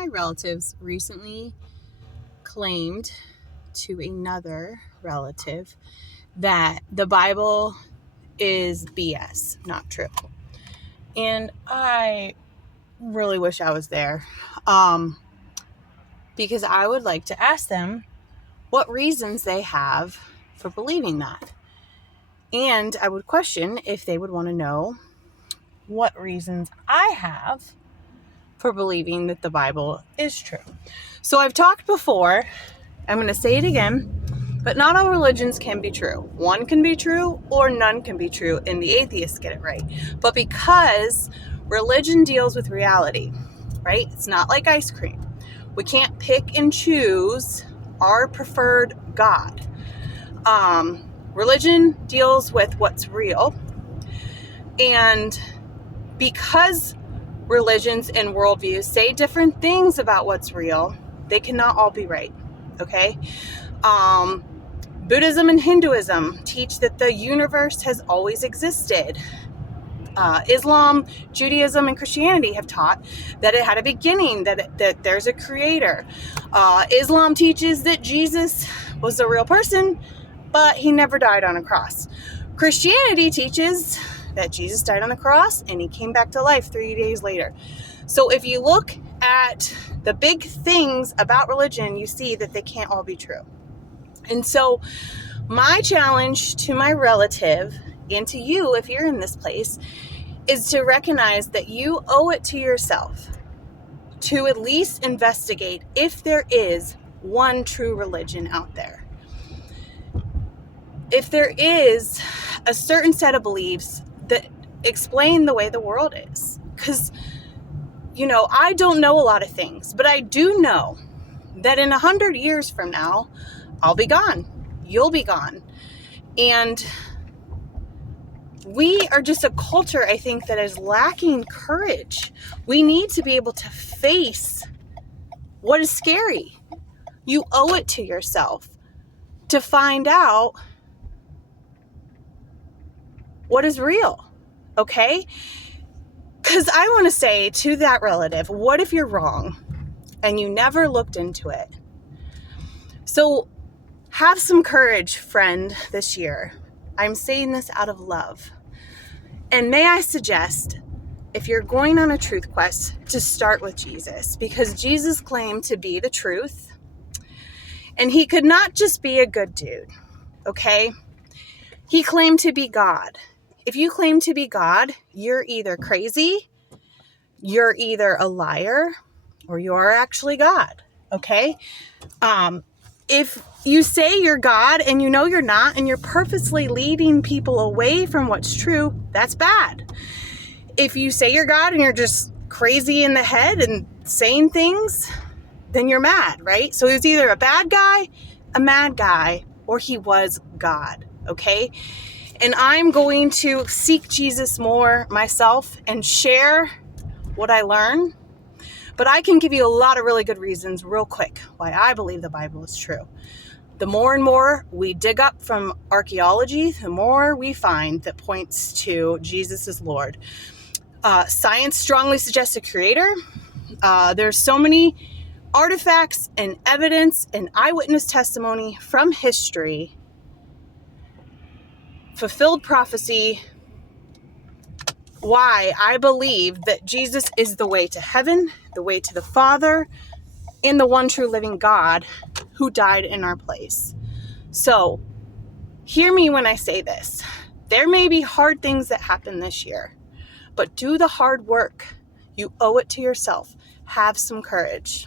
my relatives recently claimed to another relative that the Bible is BS, not true. And I really wish I was there, because I would like to ask them what reasons they have for believing that. And I would question if they would want to know what reasons I have for believing that the Bible is true. So I've talked before, I'm going to say it again, but not all religions can be true. One can be true or none can be true, and the atheists get it right. But because religion deals with reality, right? It's not like ice cream. We can't pick and choose our preferred God. Religion deals with what's real. And because religions and worldviews say different things about what's real, they cannot all be right, okay? Buddhism and Hinduism teach that the universe has always existed. Islam, Judaism, and Christianity have taught that it had a beginning, that there's a creator. Islam teaches that Jesus was a real person, but he never died on a cross. Christianity teaches that Jesus died on a cross and he came back to life 3 days later. So if you look at the big things about religion, you see that they can't all be true. And so my challenge to my relative and to you, if you're in this place, is to recognize that you owe it to yourself to at least investigate if there is one true religion out there. If there is a certain set of beliefs that explain the way the world is. Because, I don't know a lot of things, but I do know that in 100 years from now, I'll be gone. You'll be gone. And we are just a culture, I think, that is lacking courage. We need to be able to face what is scary. You owe it to yourself to find out what is real, okay? Because I want to say to that relative, what if you're wrong and you never looked into it? So have some courage, friend, this year. I'm saying this out of love. And may I suggest, if you're going on a truth quest, to start with Jesus, because Jesus claimed to be the truth, and he could not just be a good dude, okay? He claimed to be God. If you claim to be God, you're either crazy, you're either a liar, or you're actually God, okay? If you say you're God and you know you're not, and you're purposely leading people away from what's true, that's bad. If you say you're God and you're just crazy in the head and saying things, then you're mad, right? So he was either a bad guy, a mad guy, or he was God, okay? And I'm going to seek Jesus more myself and share what I learn. But I can give you a lot of really good reasons real quick why I believe the Bible is true. The more and more we dig up from archaeology, the more we find that points to Jesus as Lord. Science strongly suggests a creator. There's so many artifacts and evidence and eyewitness testimony from history, fulfilled prophecy, why I believe that Jesus is the way to heaven, the way to the Father, and the one true living God who died in our place. So, hear me when I say this. There may be hard things that happen this year, but do the hard work. You owe it to yourself. Have some courage.